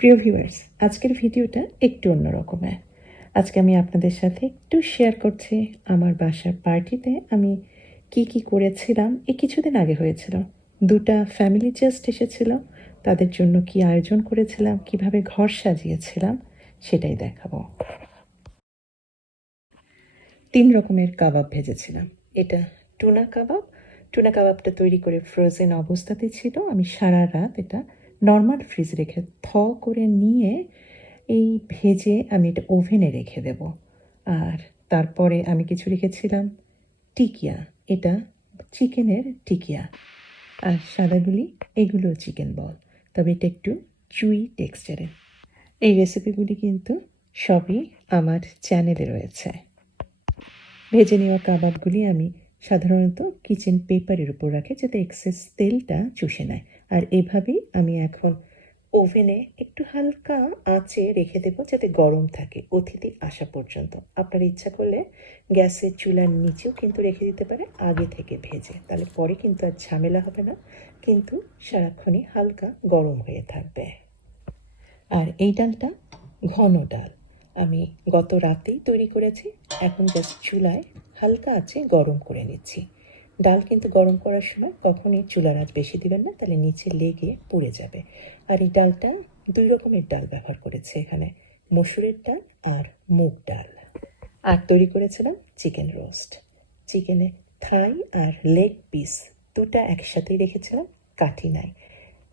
প্রিয় ভিউয়ার্স, আজকের ভিডিওটা একটু অন্যরকমের আজকে আমি আপনাদের সাথে একটু শেয়ার করছি আমার বাসার পার্টিতে আমি কি কি করেছিলাম। এই কিছুদিন আগে হয়েছিল। দুটা ফ্যামিলি জাস্ট এসেছিল। তাদের জন্য কি আয়োজন করেছিলাম, কীভাবে ঘর সাজিয়েছিলাম, সেটাই দেখাবো। তিন রকমের কাবাব ভেজেছিলাম। এটা টুনা কাবাব। টুনা কাবাবটা তৈরি করে ফ্রোজেন অবস্থাতে ছিল। আমি সারা রাত এটা নর্মাল ফ্রিজ রেখে থ করে নিয়ে এই ভেজে আমি এটা ওভেনে রেখে দেব। আর তারপরে আমি কিছু রেখেছিলাম টিকিয়া। এটা চিকেনের টিকিয়া। আর সাদাগুলি এগুলো চিকেন বল। তবে এটা একটু চুই টেক্সচারের এই রেসিপিগুলি কিন্তু সবই আমার চ্যানেলে রয়েছে। ভেজে নেওয়া কাবাবগুলি আমি সাধারণত কিচেন পেপারের উপর রাখে যাতে এক্সেস তেলটা চুষে নেয়। আর এভাবেই আমি এখন ওভেনে একটু হালকা আঁচে রেখে দেবো যাতে গরম থাকে অতিথি আসা পর্যন্ত। আপনার ইচ্ছা করলে গ্যাসের চুলার নিচেও কিন্তু রেখে দিতে পারে, আগে থেকে ভেজে। তাহলে পরে কিন্তু আর ঝামেলা হবে না, কিন্তু সারাক্ষণই হালকা গরম হয়ে থাকবে। আর এই ডালটা ঘন ডাল। আমি গত রাতেই তৈরি করেছি, এখন জাস্ট চুলায় হালকা আছে গরম করে নিচ্ছি। ডাল কিন্তু গরম করার সময় কখনই চুলার আঁচ বেশি দিবেন না, তাহলে নিচে লেগে পুড়ে যাবে। আর এই ডালটা দুই রকমের ডাল ব্যবহার করেছে এখানে, মসুরের ডাল আর মুগ ডাল। আর তৈরি করেছিলাম চিকেন রোস্ট। চিকেনে থাই আর লেগ পিস দুটা একসাথেই রেখেছিলাম, কাঠি নাই।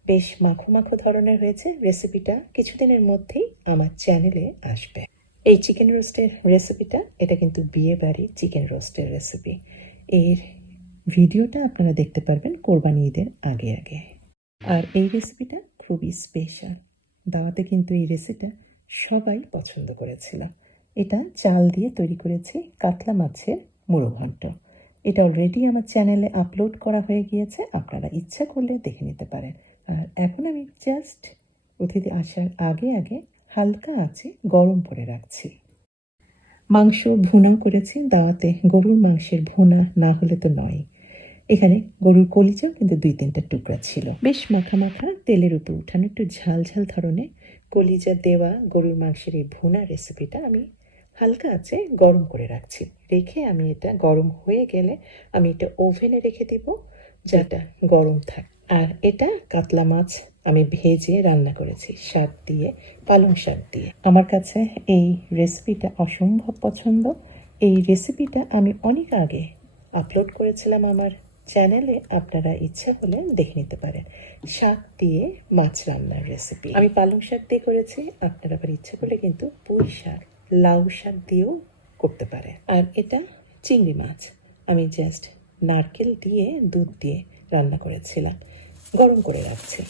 বেশ মাখো মাখো ধরনের হয়েছে, রেসিপিটা কিছুদিনের মধ্যেই আমার চ্যানেলে আসবে। এই চিকেন রোস্টের রেসিপিটা, এটা কিন্তু বিয়ে বাড়ি চিকেন রোস্টের রেসিপি। এর ভিডিওটা আপনারা দেখতে পারবেন কোরবানি ঈদের আগে আগে। আর এই রেসিপিটা খুবই স্পেশাল দাওয়াতে কিন্তু এই রেসিপিটা সবাই পছন্দ করেছিল। এটা চাল দিয়ে তৈরি করেছি কাতলা মাছের মুড়ো ঘন্ট। এটা অলরেডি আমার চ্যানেলে আপলোড করা হয়ে গিয়েছে, আপনারা ইচ্ছা করলে দেখে নিতে পারেন। আর এখন আমি জাস্ট অতিথি আসার আগে আগে হালকা আছে গরম করে রাখছি। মাংস ভুনা করেছি দাওয়াতে। গরুর মাংসের ভুনা না হলে তো নয়। এখানে গরুর কলিজা কিন্তু দুই তিনটা টুকরা ছিল। বেশ মাখা মাখা। তেলের উপর উঠানো একটু ঝাল ঝাল ধরনের কলিজা দেওয়া গরুর মাংসের এই ভুনা রেসিপিটা আমি হালকা আছে গরম করে রাখছি। রেখে আমি এটা গরম হয়ে গেলে আমি এটা ওভেনে রেখে দিব যাটা গরম থাক। আর এটা কাতলা মাছ আমি ভেজে রান্না করেছি শাক দিয়ে পালং শাক দিয়ে। আমার কাছে এই রেসিপিটা অসম্ভব পছন্দ। এই রেসিপিটা আমি অনেক আগে আপলোড করেছিলাম আমার চ্যানেলে আপনারা ইচ্ছা হলে দেখে নিতে পারেন। শাক দিয়ে মাছ রান্নার রেসিপি আমি পালং শাক দিয়ে করেছি, আপনারা আবার ইচ্ছা করলে কিন্তু পুঁই শাক, লাউ শাক দিয়েও করতে পারে আর এটা চিংড়ি মাছ। আমি জাস্ট নারকেল দিয়ে দুধ দিয়ে রান্না করেছিলাম। গরম করে রাখছি।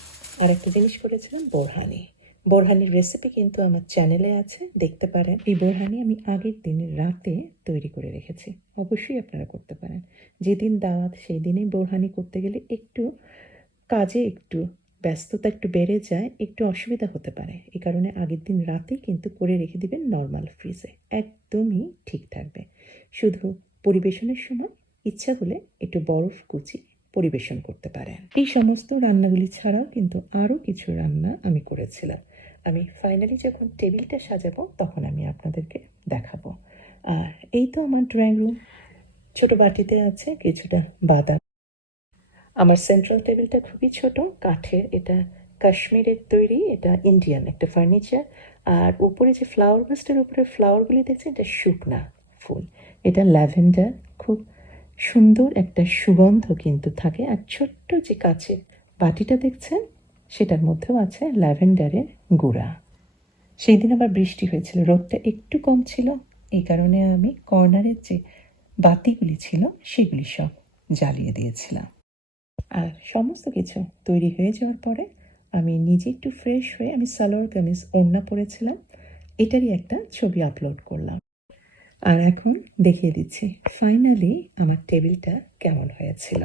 আর একটা জিনিস করেছিলাম, বোরহানি। বোরহানির রেসিপি কিন্তু আমার চ্যানেলে আছে, দেখতে পারেন। এই বোরহানি আমি আগের দিনের রাতে তৈরি করে রেখেছি। অবশ্যই আপনারা করতে পারেন। যেদিন দাওয়াত, সেই দিনেই বোরহানি করতে গেলে একটু কাজে একটু ব্যস্ততা একটু বেড়ে যায়, একটু অসুবিধা হতে পারে। এই কারণে আগের দিন রাতেই কিন্তু করে রেখে দিবেন নর্মাল ফ্রিজে একদমই ঠিক থাকবে। শুধু পরিবেশনের সময় ইচ্ছা হলে একটু বরফ কুচি পরিবেশন করতে পারেন। এই সমস্ত রান্নাগুলি ছাড়াও কিন্তু আরও কিছু রান্না আমি করেছিলাম। আমি ফাইনালি যখন টেবিলটা সাজাবো, তখন আমি আপনাদেরকে দেখাবো। আর এই তো আমার ড্রয়িং রুম ছোটো বাটিতে আছে কিছুটা বাদাম। আমার সেন্ট্রাল টেবিলটা খুবই ছোট, কাঠের এটা কাশ্মীরের তৈরি, এটা ইন্ডিয়ান একটা ফার্নিচার আর উপরে যে ফ্লাওয়ার বাসটার উপরে ফ্লাওয়ারগুলি দেখছে এটা শুকনা ফুল। এটা ল্যাভেন্ডার, খুব সুন্দর একটা সুগন্ধ কিন্তু থাকে। আর ছোট্ট যে কাছে বাটিটা দেখছেন সেটার মধ্যেও আছে ল্যাভেন্ডারের গুঁড়া। সেই দিন আবার বৃষ্টি হয়েছিল, রোদটা একটু কম ছিল। এই কারণে আমি কর্নারের যে বাতিগুলি ছিল, সেগুলি সব জ্বালিয়ে দিয়েছিলাম। আর সমস্ত কিছু তৈরি হয়ে যাওয়ার পরে আমি নিজে একটু ফ্রেশ হয়ে আমি সালোয়ার কামিজ ওড়না পরেছিলাম। এটারই একটা ছবি আপলোড করলাম। আর এখন দেখিয়ে দিচ্ছি ফাইনালি আমার টেবিলটা কেমন হয়েছিল।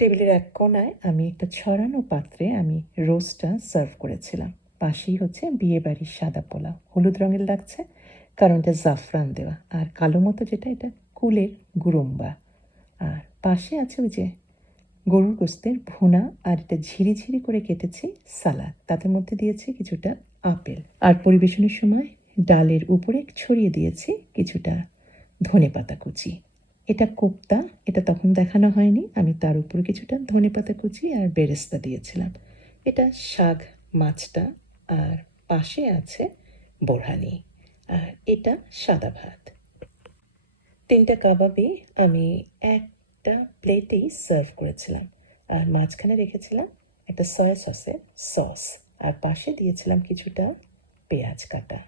টেবিলের এক কোনায় আমি একটা ছড়ানো পাত্রে আমি রোস্টটা সার্ভ করেছিলাম। পাশেই হচ্ছে বিয়ে বাড়ির সাদা পোলাও। হলুদ রঙের লাগছে, কারণ এটা জাফরান দেওয়া। আর কালো মতো যেটা, এটা কুলের গুরুম্বা। আর পাশে আছে ওই যে গরুর গোস্তের ভুনা, আর এটা ঝিরি ঝিরি করে কেটেছি সালাদ। তাদের মধ্যে দিয়েছি কিছুটা আপেল। আর পরিবেশনের সময় ডালের উপরে ছড়িয়ে দিয়েছি কিছুটা ধনে পাতা কুচি। এটা কোপ্তা, এটা তখন দেখানো হয়নি। আমি তার উপর কিছুটা ধনে পাতা কুচি আর বেরেস্তা দিয়েছিলাম। এটা শাক, মাছটা আর পাশে আছে বোরহানি আর এটা সাদা ভাত। তিনটা কাবাবই আমি একটা প্লেটেই সার্ভ করেছিলাম আর মাঝখানে রেখেছিলাম একটা সয়া সসের সস আর পাশে দিয়েছিলাম কিছুটা পেঁয়াজ কাটা।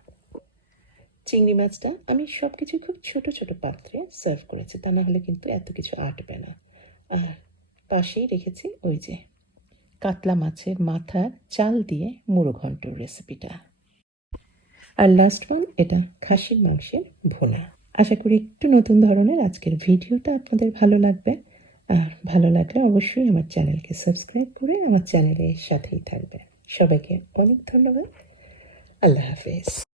চিংড়ি মাছটা আমি সব কিছু খুব ছোট ছোট পাত্রে সার্ভ করেছি। তা না হলে কিন্তু এত কিছু আটবে না। আর পাশেই রেখেছি ওই যে কাতলা মাছের মাথার চাল দিয়ে মুড়ো ঘন্টর রেসিপিটা আর লাস্ট ওয়ান এটা খাসির মাংসের ভোনা। আশা করি একটু নতুন ধরনের আজকের ভিডিওটা আপনাদের ভালো লাগবে। আর ভালো লাগলে অবশ্যই আমার চ্যানেলকে সাবস্ক্রাইব করে আমার চ্যানেলের সাথেই থাকবে সবাইকে অনেক ধন্যবাদ। আল্লাহ হাফেজ।